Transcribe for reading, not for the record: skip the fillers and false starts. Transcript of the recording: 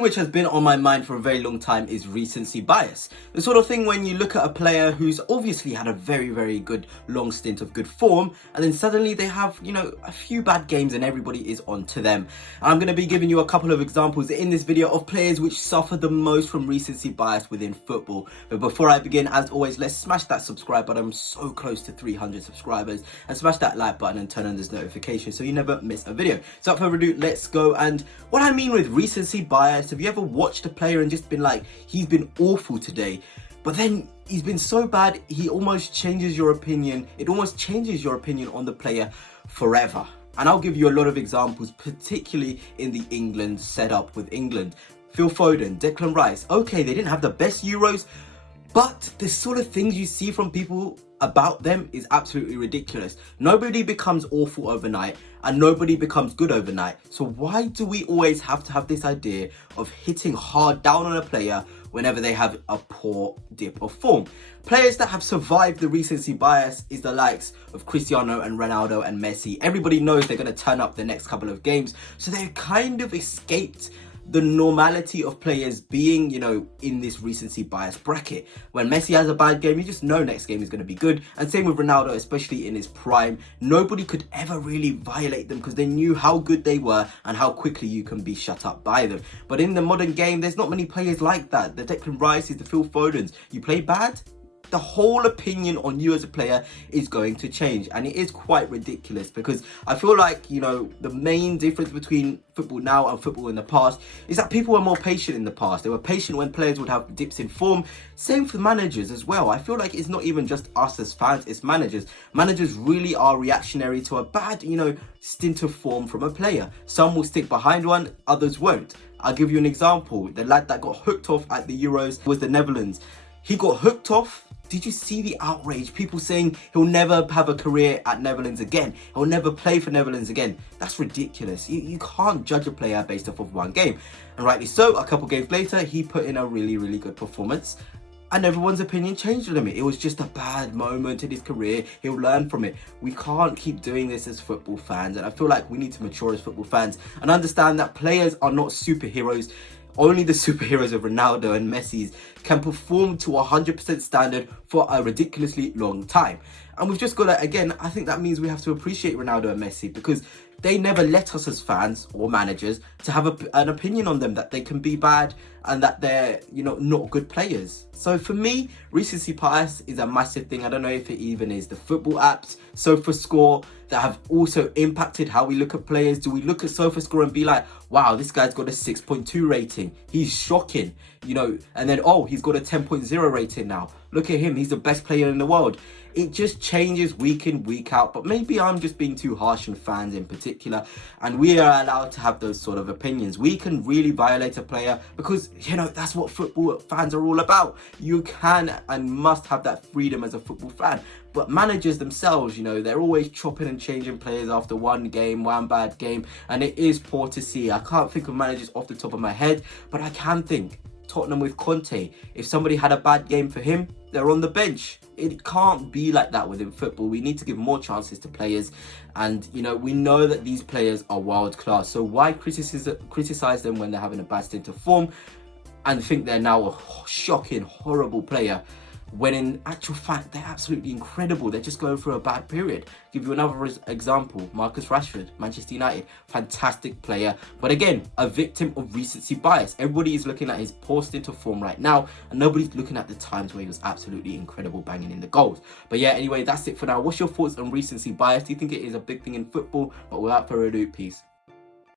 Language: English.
Something which has been on my mind for a very long time is recency bias. The sort of thing when you look at a player who's obviously had a very good long stint of good form, and then suddenly they have, a few bad games and everybody is on to them. And I'm going to be giving you a couple of examples in this video of players which suffer the most from recency bias within football. But before I begin, as always, let's smash that subscribe button. I'm so close to 300 subscribers, and smash that like button and turn on this notification so you never miss a video. So without further ado, let's go. And what I mean with recency bias, have you ever watched a player and just been like, he's been awful today, but then he's been so bad he almost changes your opinion. It almost changes your opinion on the player forever. And I'll give you a lot of examples, particularly in the England setup with England. Phil Foden, Declan Rice, okay, they didn't have the best Euros, but the sort of things you see from people about them is absolutely ridiculous. Nobody becomes awful overnight and nobody becomes good overnight. So why do we always have to have this idea of hitting hard down on a player whenever they have a poor dip of form? Players that have survived the recency bias is the likes of Cristiano and Ronaldo and Messi. Everybody knows they're going to turn up the next couple of games, so they've kind of escaped the normality of players being, in this recency bias bracket. When Messi has a bad game, you just know next game is going to be good. And same with Ronaldo, especially in his prime. Nobody could ever really violate them because they knew how good they were and how quickly you can be shut up by them. But in the modern game, there's not many players like that. The Declan Rices, the Phil Fodens. You play bad, the whole opinion on you as a player is going to change. And it is quite ridiculous because I feel like, the main difference between football now and football in the past is that people were more patient in the past. They were patient when players would have dips in form. Same for managers as well. I feel like it's not even just us as fans, it's managers. Managers really are reactionary to a bad, stint of form from a player. Some will stick behind one, others won't. I'll give you an example. The lad that got hooked off at the Euros was the Netherlands. He got hooked off. Did you see the outrage? People saying he'll never have a career at Netherlands again. He'll never play for Netherlands again. That's ridiculous. You can't judge a player based off of one game. And rightly so, a couple games later, he put in a really good performance. And everyone's opinion changed on him. It was just a bad moment in his career. He'll learn from it. We can't keep doing this as football fans. And I feel like we need to mature as football fans and understand that players are not superheroes. Only the superheroes of Ronaldo and Messi can perform to 100% standard for a ridiculously long time. And we've just got to, again, I think that means we have to appreciate Ronaldo and Messi because they never let us as fans or managers to have an opinion on them that they can be bad and that they're, not good players. So for me, recency bias is a massive thing. I don't know if it even is. The football apps, SofaScore, that have also impacted how we look at players. Do we look at SofaScore and be like, wow, this guy's got a 6.2 rating. He's shocking, and then, oh, he's got a 10.0 rating now. Look at him. He's the best player in the world. It just changes week in, week out. But maybe I'm just being too harsh on fans in particular. And we are allowed to have those sort of opinions. We can really violate a player because, that's what football fans are all about. You can and must have that freedom as a football fan. But managers themselves, they're always chopping and changing players after one game, one bad game. And it is poor to see. I can't think of managers off the top of my head, but I can think. Tottenham with Conte, if somebody had a bad game for him, they're on the bench. It can't be like that within football. We need to give more chances to players, and we know that these players are world class, so why criticize them when they're having a bad stint of form and think they're now a shocking, horrible player when in actual fact they're absolutely incredible. They're just going through a bad period. Give you another example, Marcus Rashford, Manchester United, fantastic player, but again, a victim of recency bias. Everybody is looking at his poor stint of form right now, and nobody's looking at the times where he was absolutely incredible, banging in the goals. But yeah, anyway, that's it for now. What's your thoughts on recency bias? Do you think it is a big thing in football? But without further ado, peace.